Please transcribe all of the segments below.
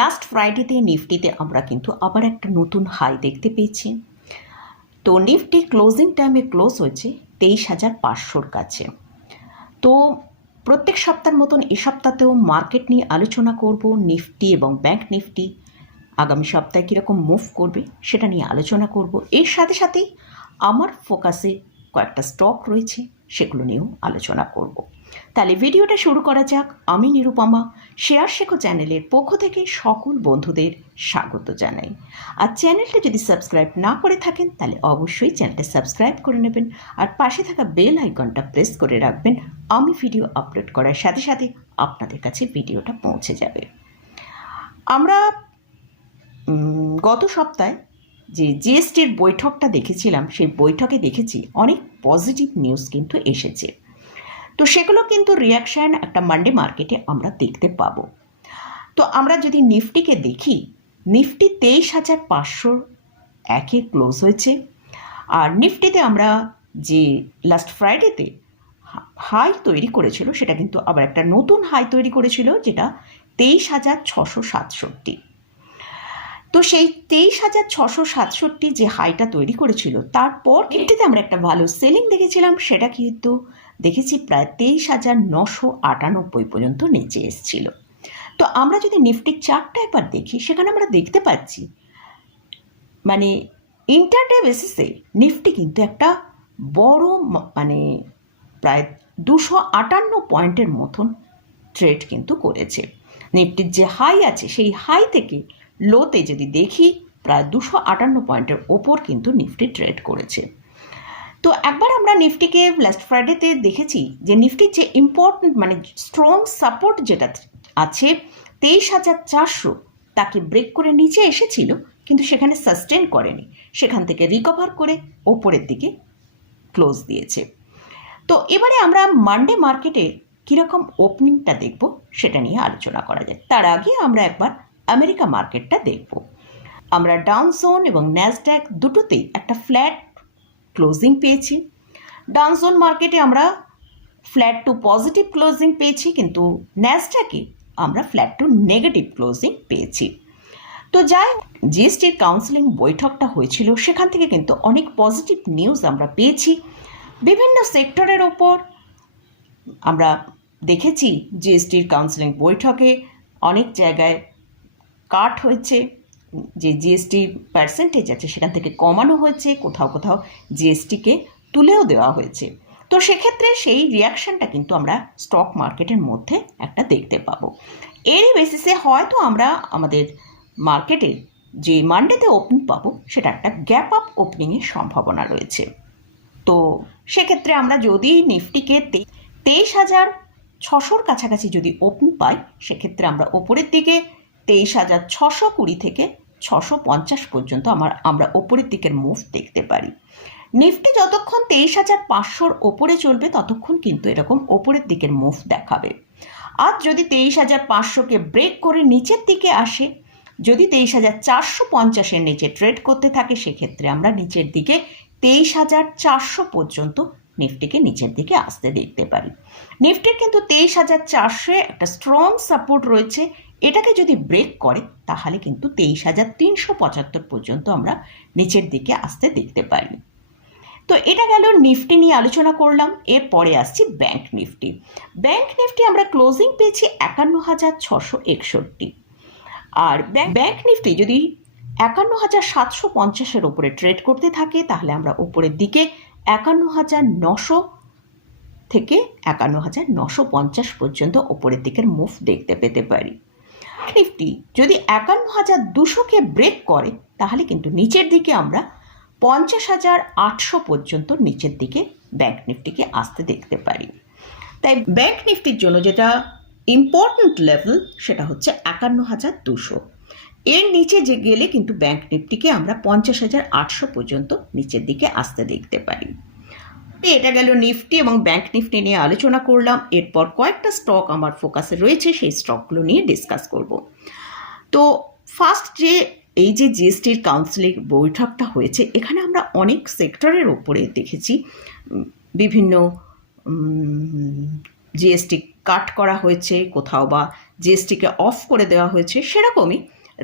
Last ফ্রাইডেতে নিফটিতে আমরা কিন্তু আবার একটা নতুন হাই দেখতে পেয়েছি। তো নিফটি ক্লোজিং টাইমে ক্লোজ হয়েছে তেইশ হাজার পাঁচশোর কাছে। তো প্রত্যেক সপ্তাহের মতন এ সপ্তাহতেও মার্কেট নিয়ে আলোচনা করব নিফটি এবং ব্যাংক নিফটি আগামী সপ্তাহে কীরকম মুভ করবে সেটা নিয়ে আলোচনা করব। এর সাথে সাথেই আমার ফোকাসে কয়েকটা স্টক রয়েছে, সেগুলো নিয়েও আলোচনা করব। তাহলে ভিডিওটা শুরু করা যাক। আমি নিরুপমা, শেয়ার শেখো চ্যানেলের পক্ষ থেকে সকল বন্ধুদের স্বাগত জানাই। আর চ্যানেলটা যদি সাবস্ক্রাইব না করে থাকেন, তাহলে অবশ্যই চ্যানেলটা সাবস্ক্রাইব করে নেবেন আর পাশে থাকা বেল আইকনটা প্রেস করে রাখবেন। আমি ভিডিও আপলোড করার সাথে সাথে আপনাদের কাছে ভিডিওটা পৌঁছে যাবে। আমরা গত সপ্তাহে যে জিএসটির বৈঠকটা দেখেছিলাম, সেই বৈঠকে দেখেছি অনেক পজিটিভ নিউজ কিন্তু এসেছে। তো সেগুলো কিন্তু রিয়াকশান একটা মান্ডে মার্কেটে আমরা দেখতে পাবো। তো আমরা যদি নিফটিকে দেখি, নিফটি তেইশ হাজার পাঁচশো একে ক্লোজ হয়েছে। আর নিফটিতে আমরা যে লাস্ট ফ্রাইডেতে হাই তৈরি করেছিল, সেটা কিন্তু আবার একটা নতুন হাই তৈরি করেছিল, যেটা তেইশ হাজার ছশো সাতষট্টি। তো সেই তেইশ হাজার ছশো সাতষট্টি যে হাইটা তৈরি করেছিল, তারপর নিফটিতে আমরা একটা ভালো সেলিং দেখেছিলাম, সেটা কিন্তু দেখেছি প্রায় তেইশ হাজার নশো আটানব্বই পর্যন্ত নিচে এসেছিল। তো আমরা যদি নিফটির চার্টটা একবার দেখি, সেখানে আমরা দেখতে পাচ্ছি মানে ইন্টারডে বেসিসে নিফটি কিন্তু একটা বড় মানে প্রায় দুশো আটান্ন পয়েন্টের মতন ট্রেড কিন্তু করেছে। নিফটির যে হাই আছে, সেই হাই থেকে লোতে যদি দেখি, প্রায় দুশো আটান্ন পয়েন্টের ওপর কিন্তু নিফটি ট্রেড করেছে। তো একবার আমরা নিফটিকে লাস্ট ফ্রাইডেতে দেখেছি যে নিফটির যে ইম্পর্টেন্ট মানে স্ট্রং সাপোর্ট যেটা আছে, তেইশ হাজার চারশো তাকে ব্রেক করে নিচে এসেছিল, কিন্তু সেখানে সাস্টেন করেনি। সেখান থেকে রিকভার করে ওপরের দিকে ক্লোজ দিয়েছে। তো এবারে আমরা মানডে মার্কেটে কীরকম ওপেনিংটা দেখব সেটা নিয়ে আলোচনা করা যায় তার আগে আমরা একবার আমেরিকা মার্কেটটা দেখব। আমরা ডাউন জোন এবং ন্যাসড্যাক দুটোতেই একটা ফ্ল্যাট ক্লোজিং পেয়েছি। ডাউন জোন মার্কেটে আমরা ফ্ল্যাট টু পজিটিভ ক্লোজিং পেয়েছি, কিন্তু ন্যাসড্যাকে আমরা ফ্ল্যাট টু নেগেটিভ ক্লোজিং পেয়েছি। তো যাই জিএসটির কাউন্সিলিং বৈঠকটা হয়েছিল, সেখান থেকে কিন্তু অনেক পজিটিভ নিউজ আমরা পেয়েছি। বিভিন্ন সেক্টরের ওপর আমরা দেখেছি জিএসটির কাউন্সিলিং বৈঠকে অনেক জায়গায় কাট হয়েছে। যে জিএসটি পার্সেন্টেজ আছে সেখান থেকে কমানো হয়েছে, কোথাও কোথাও জিএসটিকে তুলেও দেওয়া হয়েছে। তো সেক্ষেত্রে সেই রিয়াকশানটা কিন্তু আমরা স্টক মার্কেটের মধ্যে একটা দেখতে পাবো। এরই বেসিসে হয়তো আমরা আমাদের মার্কেটে যে মান্ডেতে ওপেন পাবো, সেটা একটা গ্যাপ আপ ওপেনিংয়ের সম্ভাবনা রয়েছে। তো সেক্ষেত্রে আমরা যদি নিফটিকে তেইশ হাজার ছশোর কাছাকাছি যদি ওপেন পাই, সেক্ষেত্রে আমরা ওপরের দিকে তেইশ হাজার ছশো কুড়ি থেকে ছশো পঞ্চাশ পর্যন্ত আমার, আমরা ওপরের দিকের মুভ দেখতে পারি। নিফটি যতক্ষণ তেইশ হাজার পাঁচশোর ওপরে চলবে, ততক্ষণ কিন্তু এরকম ওপরের দিকের মুভ দেখাবে। আর যদি তেইশ হাজার পাঁচশোকে ব্রেক করে নিচের দিকে আসে, যদি তেইশ হাজার চারশো পঞ্চাশের নিচে ট্রেড করতে থাকে, সেক্ষেত্রে আমরা নিচের দিকে তেইশ হাজার চারশো পর্যন্ত নিফটিকে নিচের দিকে আসতে দেখতে পারি। নিফটির কিন্তু তেইশ হাজার চারশো একটা স্ট্রং সাপোর্ট রয়েছে। এটাকে যদি ব্রেক করে, তাহলে কিন্তু তেইশ হাজার তিনশো পঁচাত্তর পর্যন্ত আমরা নিচের দিকে আসতে দেখতে পারি। তো এটা গেল নিফটি নিয়ে আলোচনা করলাম, এরপরে আসছি ব্যাংক নিফটি। ব্যাংক নিফটি আমরা ক্লোজিং পেয়েছি একান্ন হাজার ছশো একষট্টি। আর ব্যাংক নিফটি যদি একান্ন হাজার সাতশো পঞ্চাশের ওপরে ট্রেড করতে থাকে, তাহলে আমরা ওপরের দিকে একান্ন হাজার নশো থেকে একান্ন হাজার নশো পঞ্চাশ পর্যন্ত ওপরের দিকের মুভ দেখতে পেতে পারি। নিফটি যদি একান্ন হাজার দুশোকে ব্রেক করে, তাহলে কিন্তু নিচের দিকে আমরা পঞ্চাশ হাজার আটশো পর্যন্ত নিচের দিকে ব্যাংক নিফটিকে আসতে দেখতে পারি। তাই ব্যাংক নিফটির জন্য যেটা ইম্পর্ট্যান্ট লেভেল সেটা হচ্ছে একান্ন হাজার দুশো। এর নিচে যে গেলে কিন্তু ব্যাংক নিফটিকে আমরা পঞ্চাশ হাজার আটশো পর্যন্ত নিচের দিকে আসতে দেখতে পারি। তো এটা গেল নিফটি এবং ব্যাংক নিফটি নিয়ে আলোচনা করলাম। এরপর কয়েকটা স্টক আমার ফোকাসে রয়েছে, সেই স্টকগুলো নিয়ে ডিসকাস করব। তো ফার্স্ট যে এই যে জিএসটির কাউন্সিলিং বৈঠকটা হয়েছে, এখানে আমরা অনেক সেক্টরের ওপরে দেখেছি। বিভিন্ন জিএসটি কাট করা হয়েছে, কোথাও বা জিএসটিকে অফ করে দেওয়া হয়েছে, সেরকমই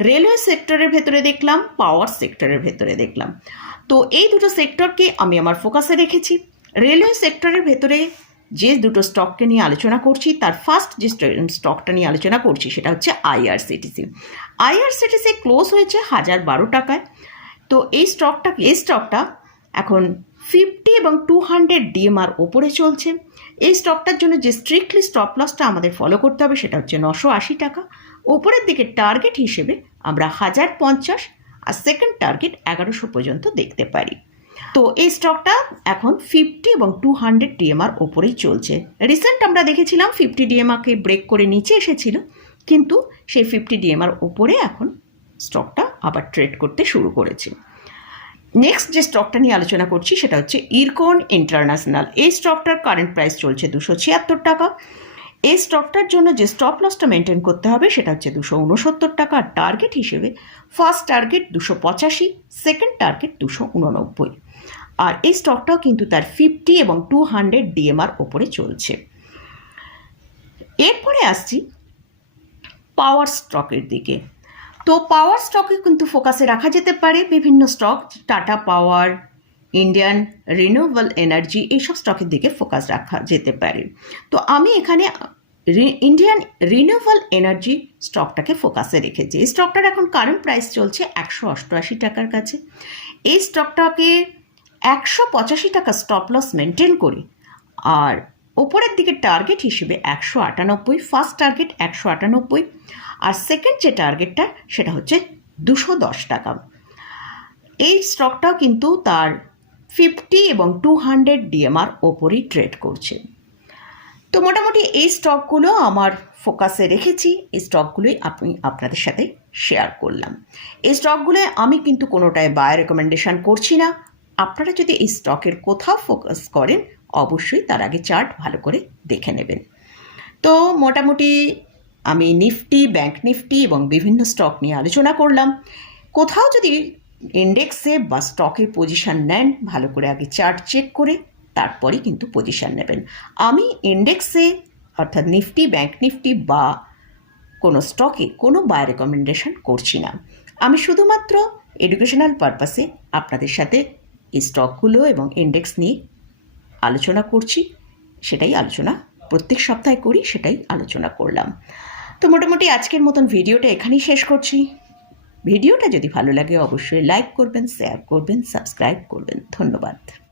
রেলওয়ে সেক্টরের ভেতরে দেখলাম পাওয়ার সেক্টরের ভেতরে দেখলাম। তো এই দুটো সেক্টরকে আমি আমার ফোকাসে রেখেছি। রেলওয়ে সেক্টরের ভেতরে যে দুটো স্টককে নিয়ে আলোচনা করছি, তার ফার্স্ট যে স্টকটা নিয়ে আলোচনা করছি সেটা হচ্ছে আইআরসিটিসি আইআরসিটিসি ক্লোজ হয়েছে হাজার বারো টাকায়। তো এই স্টকটা এই স্টকটা এখন ফিফটি এবং টু হান্ড্রেড ডিএমআর ওপরে চলছে। এই স্টকটার জন্য যে স্ট্রিক্টলি স্টপ লসটা আমাদের ফলো করতে হবে সেটা হচ্ছে নশো আশি টাকা। ওপরের দিকে টার্গেট হিসেবে আমরা হাজার পঞ্চাশ আর সেকেন্ড টার্গেট এগারোশো পর্যন্ত দেখতে পারি। তো এই স্টকটা এখন ফিফটি এবং টু হান্ড্রেড ডিএমআর ওপরেই চলছে। রিসেন্ট আমরা দেখেছিলাম ফিফটি ডিএমআরকে ব্রেক করে নিচে এসেছিল, কিন্তু সেই ফিফটি ডিএমআর ওপরে এখন স্টকটা আবার ট্রেড করতে শুরু করেছে। নেক্সট যে স্টকটা নিয়ে আলোচনা করছি সেটা হচ্ছে ইরকন ইন্টারন্যাশনাল এই স্টকটার কারেন্ট প্রাইস চলছে দুশো ছিয়াত্তর টাকা। এই স্টকটার জন্য যে স্টপ লসটা মেনটেন করতে হবে সেটা হচ্ছে দুশো উনসত্তর টাকা। আর টার্গেট হিসেবে ফার্স্ট টার্গেট দুশো পঁচাশি সেকেন্ড টার্গেট দুশো উননব্বই। আর এই স্টকটাও কিন্তু তার ফিফটি এবং টু হান্ড্রেড ডিএমআর ওপরে চলছে। এরপরে আসছি পাওয়ার স্টকের দিকে। তো পাওয়ার স্টকে কিন্তু ফোকাসে রাখা যেতে পারে বিভিন্ন stock Tata power Indian renewable energy এইসব স্টকের দিকে ফোকাস রাখা যেতে পারে। তো আমি এখানে ইন্ডিয়ান রিনিউয়েবল এনার্জি স্টকটাকে ফোকাসে রেখেছি। এই স্টকটার এখন কারেন্ট প্রাইস চলছে একশো অষ্টআশি টাকার কাছে। এই স্টকটাকে একশো পঁচাশি টাকা স্টপ লস মেনটেন করি। আর ওপরের দিকে টার্গেট হিসেবে একশো আটানব্বই ফার্স্ট টার্গেট একশো আটানব্বই, আর সেকেন্ড যে টার্গেটটা সেটা হচ্ছে দুশো দশ টাকা। এই স্টকটাও কিন্তু তার ফিফটি এবং টু হান্ড্রেড ডিএমআর ওপরই ট্রেড করছে। তো মোটামুটি এই স্টকগুলো আমার ফোকাসে রেখেছি। এই স্টকগুলোই আপনি আপনাদের সাথে শেয়ার করলাম। এই স্টকগুলোয় আমি কিন্তু কোনোটায় বায় রেকমেন্ডেশান করছি না। আপনারা যদি এই স্টকের কোথাও ফোকাস করেন, অবশ্যই তার আগে চার্ট ভালো করে দেখে নেবেন। তো মোটামুটি আমি নিফটি, ব্যাংক নিফটি এবং বিভিন্ন স্টক নিয়ে আলোচনা করলাম। কোথাও যদি ইন্ডেক্সে বা স্টকে পজিশন নেন, ভালো করে আগে চার্ট চেক করে তারপরেই কিন্তু পজিশন নেবেন। আমি ইন্ডেক্সে অর্থাৎ নিফটি, ব্যাংক নিফটি বা কোনো স্টকে কোনো বাই রেকমেন্ডেশন করছি না। আমি শুধুমাত্র এডুকেশনাল পারপাসে আপনাদের সাথে এই স্টকগুলো এবং ইন্ডেক্স নিয়ে আলোচনা করছি, সেটাই আলোচনা প্রত্যেক সপ্তাহে করি, সেটাই আলোচনা করলাম। তো মোটামুটি আজকের মতন ভিডিওটা এখানেই শেষ করছি। ভিডিওটা যদি ভালো লাগে, অবশ্যই লাইক করবেন শেয়ার করবেন সাবস্ক্রাইব করবেন। ধন্যবাদ।